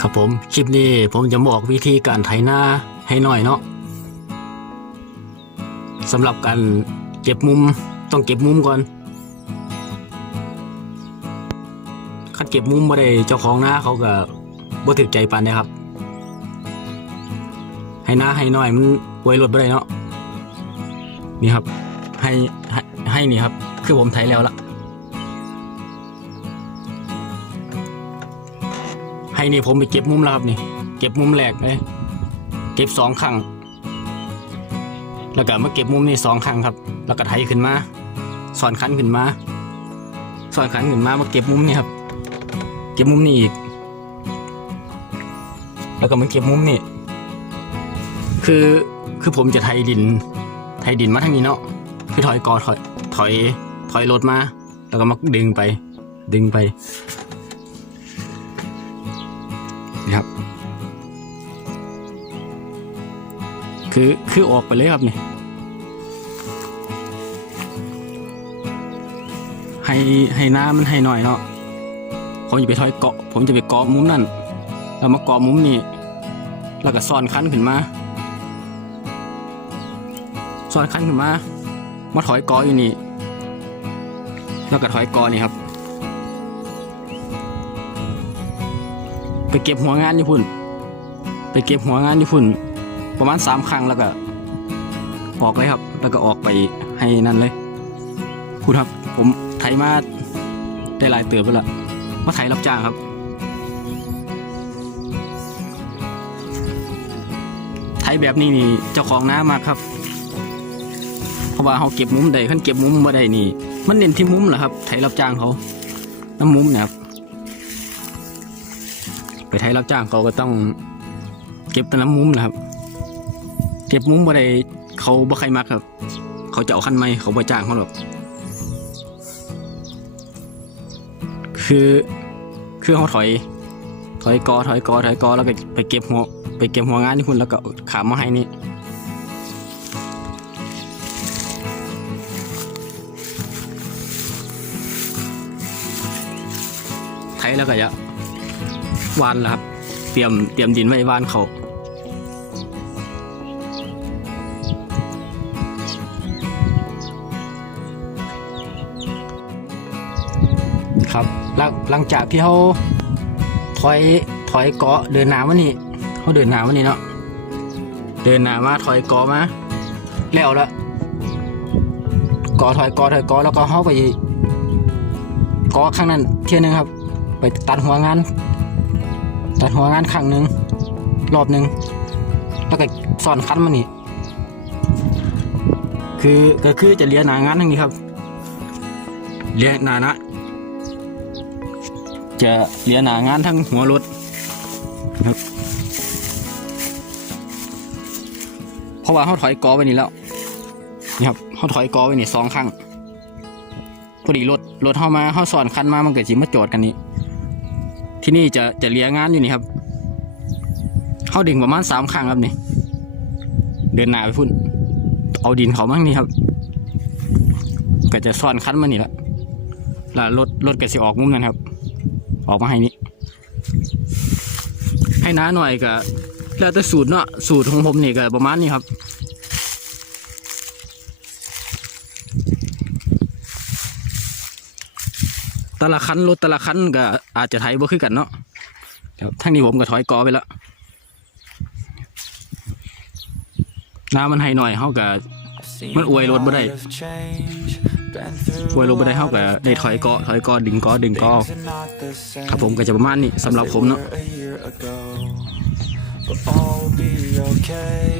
ครับผมคลิปนี้ผมจะบอกวิธีการไถนาให้หน่อยเนาะสำหรับการเก็บมุมต้องเก็บมุมก่อนคัดเก็บมุมมาได้เจ้าของนาเขาก็บ่ถึกใจปานใดครับ ให้นาให้หน่อยมันไว้รถบ่ได้เนาะนี่ครับให้ให้ให้นี่ครับ คือผมไถแล้วละ ให้นี่ผมไปเก็บมุมแล้วครับนี่ เก็บมุมแรกเลยเก็บสองครั้งแล้วก็มาเก็บมุมนี่สองครั้งครับ แล้วก็ไถขึ้นมาสอนคันขึ้นมาสอนคันขึ้นมามาเก็บมุมนี่ครับเก็บมุมนี่อีก แล้วก็มาเก็บมุมนี่คือคือผมจะไถดิน ไถดินมาทางนี้เนาะคือถอยกอถอยถอยถอยรถมา แล้วก็มาดึงไป ดึงไป ครับ คือคือออกไปเลยครับนี่ให้ให้น้ำมันให้หน่อยเนาะผมจะไปถอยเกาะ ผมจะไปเกาะมุมนั่นแล้วมาเกาะมุมนี้แล้วก็ซ้อนคันขึ้นมาซ้อนคันขึ้นมามาถอยเกาะอยู่นี่แล้วก็ถอยเกาะนี่ครับ ไปเก็บหัวงานญี่ปุ่น ไปเก็บหัวงานญี่ปุ่น ประมาณสามครั้งแล้วก็ ออกเลยครับ แล้วก็ออกไปให้นั่นเลยคุณครับ ผมไถมาได้หลายเติบไปละมาไถรับจ้างครับไถแบบนี้นี่เจ้าของน้ามากครับเพราะว่าเขาเก็บมุมได้ขั้นเก็บมุมมาได้นี่ มันเน้นที่มุมแหละครับไถรับจ้างเขาน้ำมุมเนะครับ ไปไทยรับจ้างเขาก็ต้อง เก็บต่น้ำมุมนะครับ เก็บมุมบ่ได้เขาบ่ใครมักครับ เขาจะเอาขั้นไม่เขาบ่จ้างเขาหรอกคือคือเขาถอย ถอยกอถอยกอถอยกอแล้วก็ไปเก็บหัวไปเก็บหัวงานที่คุณแล้วก็ขามาให้นี่ไทยแล้วก็จะ วานแล้วครับ เตรียมเตรียมดินไว้วานเขาครับหลังหลังจากที่เขาถอยถอยเกาะเดินหนามานี่เขาเดินหนามานี่เนาะเดินหนามาถอยเกาะมาแล้วละเกาะถอยเกาะถอยเกาะแล้วก็เขาไปเกาะข้างนั้นเที่ยหนึงครับ ไปตัดหัวงาน ตัดหัวงานครั้งหนึ่งรอบหนึ่งแล้วก็สอนคันมานี่คือก็คือจะเลียหนางานทั้งนี้ครับ เลียหนานะ จะเลียหนางานทั้งหัวรถครับเพราะว่าเขาถอยกอไปนี่แล้วนี่ครับเขาถอยกอไปนี่สองครั้งพอดีรถรถเข้ามาเขาสอนคันมามันเกิดจิมาโจทย์กันนี้ ที่นี่จะจะเลี้ยงานอยู่นี่ครับเขาดึงประมาณสามครั้งครับนี่ เดินหน้าไปพุ่น เอาดินเขามั่งนี่ครับ ก็จะซ่อนคั้นมานี่ละแล้วรถรถก็สิออกมุมนั้นครับ ออกมาให้นี่ให้น้าหน่อยก็แล้วแต่สูตรเนาะสูตรของผมนี่ก็ประมาณนี้ครับ แต่ละคันรถแต่ละคันก็อาจจะไถบ่คือกันเนาะครับทั้งนี้ผมก็ถอยกอไปแล้วน้ำมันให้หน่อยเขาก็มันอวยรถบ่ได้ช่วยลงไปได้เขาก็ได้ถอยกอถอยกอดึงกอดึงกอครับผมก็จะประมาณนี้สำหรับผมเนาะ